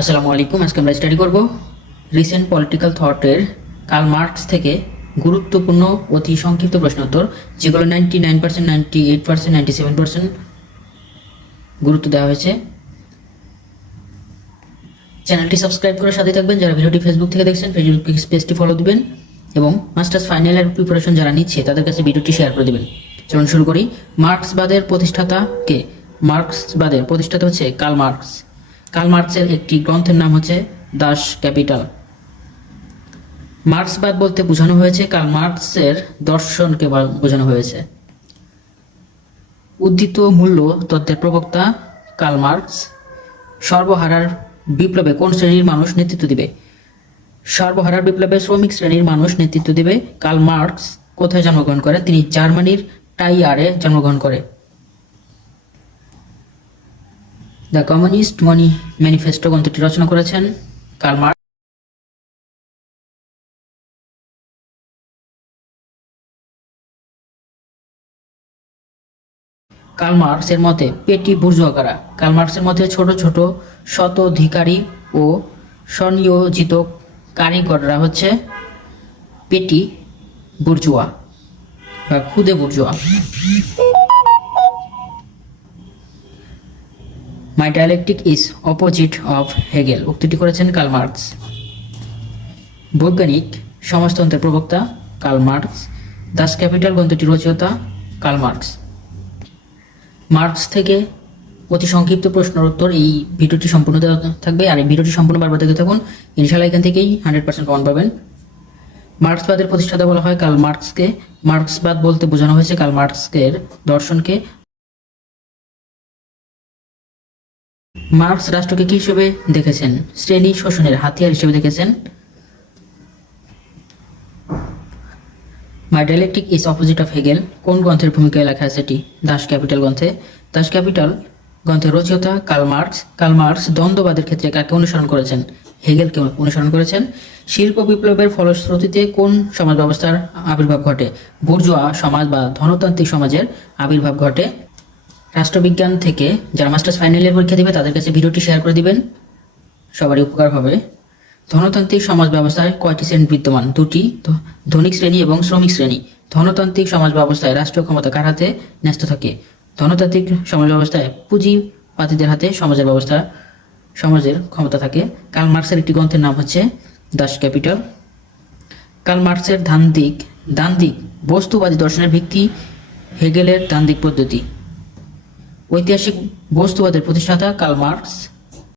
আসসালামু আলাইকুম। আজকে আমরা স্টাডি করব রিসেন্ট পলিটিক্যাল থটের কার্ল মার্কস থেকে গুরুত্বপূর্ণ অতি সংক্ষিপ্ত প্রশ্ন উত্তর, যেগুলো 99%, 98%, 97% গুরুত্ব দেওয়া হয়েছে। চ্যানেলটি সাবস্ক্রাইব করে সাথে থাকবেন। যারা ভিডিওটি ফেসবুক থেকে দেখছেন, ফেসবুক পেজটি ফলো দিবেন এবং মাস্টার্স ফাইনালের প্রিপারেশন যারা নিচ্ছে তাদের কাছে ভিডিওটি শেয়ার করে দিবেন। চলুন শুরু করি। মার্ক্সবাদের প্রতিষ্ঠাতা কে? মার্ক্সবাদের প্রতিষ্ঠাতা হচ্ছে কার্ল মার্কস। কার্ল মার্কসের একটি গ্রন্থের নাম হচ্ছে দাস ক্যাপিটাল। মার্ক্সবাদ বলতে বোঝানো হয়েছে কার্ল মার্কসের দর্শনকে বোঝানো হয়েছে। উদ্ধৃত মূল্য তত্ত্বের প্রবক্তা কার্ল মার্কস। সর্বহারার বিপ্লবে কোন শ্রেণীর মানুষ নেতৃত্ব দিবে? সর্বহারার বিপ্লবে শ্রমিক শ্রেণীর মানুষ নেতৃত্ব দিবে। কার্ল মার্কস কোথায় জন্মগ্রহণ করেন? তিনি জার্মানির টাইয়ারে জন্মগ্রহণ করে। দ্য কমিউনিস্ট ম্যানিফেস্টো গ্রন্থটি রচনা করেছেন কার্ল মার্কস। কার্ল মার্কসের মতে পেটি বুর্জোয়া কারা? কার্ল মার্কসের মতে ছোট ছোট শতাধিকারী ও স্বনিয়োজিত কারিগররা হচ্ছে পেটি বুর্জোয়া বা খুদে bourgeois. My dialectic is opposite of Hegel উক্তিটি করেছেন কার্ল মার্কস। বৈজ্ঞানিক সমাজতন্ত্রের প্রবক্তা কার্ল মার্কস। দাস ক্যাপিটাল গ্রন্থটি রচয়িতা কার্ল মার্কস। মার্কস থেকে অতি সংক্ষিপ্ত প্রশ্নের উত্তর এই ভিডিওটি সম্পূর্ণ দেওয়া থাকবে, আর এই ভিডিওটি সম্পূর্ণ বারবার দেখে থাকুন, ইনশাআল্লাহ এখান থেকেই 100% কমন পাবেন। মার্ক্সবাদের প্রতিষ্ঠাতা বলা হয় কার্ল মার্কসকে। মার্ক্সবাদ বলতে বোঝানো হয়েছে কার্ল মার্কসের দর্শনকে। মার্কস রাষ্ট্রকে কি হিসেবে দেখেছেন? শ্রেণী শোষণের হাতিয়ার হিসেবে দেখেছেন। My dialectic is opposite of Hegel কোন গ্রন্থের ভূমিকায় লেখা আছে? এটি দাস ক্যাপিটাল গ্রন্থে। দাস ক্যাপিটাল গ্রন্থের রচয়িতা কার্ল মার্কস। কার্ল মার্কস দ্বন্দ্ববাদের ক্ষেত্রে কাকে অনুসরণ করেছেন? হেগেলকে অনুসরণ করেছেন। শিল্প বিপ্লবের ফলশ্রুতিতে কোন সমাজ ব্যবস্থার আবির্ভাব ঘটে? বুর্জোয়া সমাজ বা ধনতান্ত্রিক সমাজের আবির্ভাব ঘটে। রাষ্ট্রবিজ্ঞান থেকে যারা মাস্টার্স ফাইনাল পরীক্ষা দিবে তাদের কাছে ভিডিওটি শেয়ার করে দিবেন, সবারই উপকার হবে। ধনতান্ত্রিক সমাজ ব্যবস্থায় কয়টি শ্রেণী বিদ্যমান? দুটি, ধনিক শ্রেণী এবং শ্রমিক শ্রেণী। ধনতান্ত্রিক সমাজ ব্যবস্থায় রাষ্ট্রীয় ক্ষমতা কার হাতে ন্যস্ত থাকে? ধনতান্ত্রিক সমাজ ব্যবস্থায় পুঁজিপাতিদের হাতে সমাজের ক্ষমতা থাকে। কার্ল মার্কসের একটি গ্রন্থের নাম হচ্ছে দাস ক্যাপিটাল। কার্ল মার্কসের দান্দিক বস্তুবাদী দর্শনের ভিত্তি হেগেলের দান্দিক পদ্ধতি। ঐতিহাসিক বস্তুবাদের প্রতিষ্ঠাতা কার্ল মার্কস।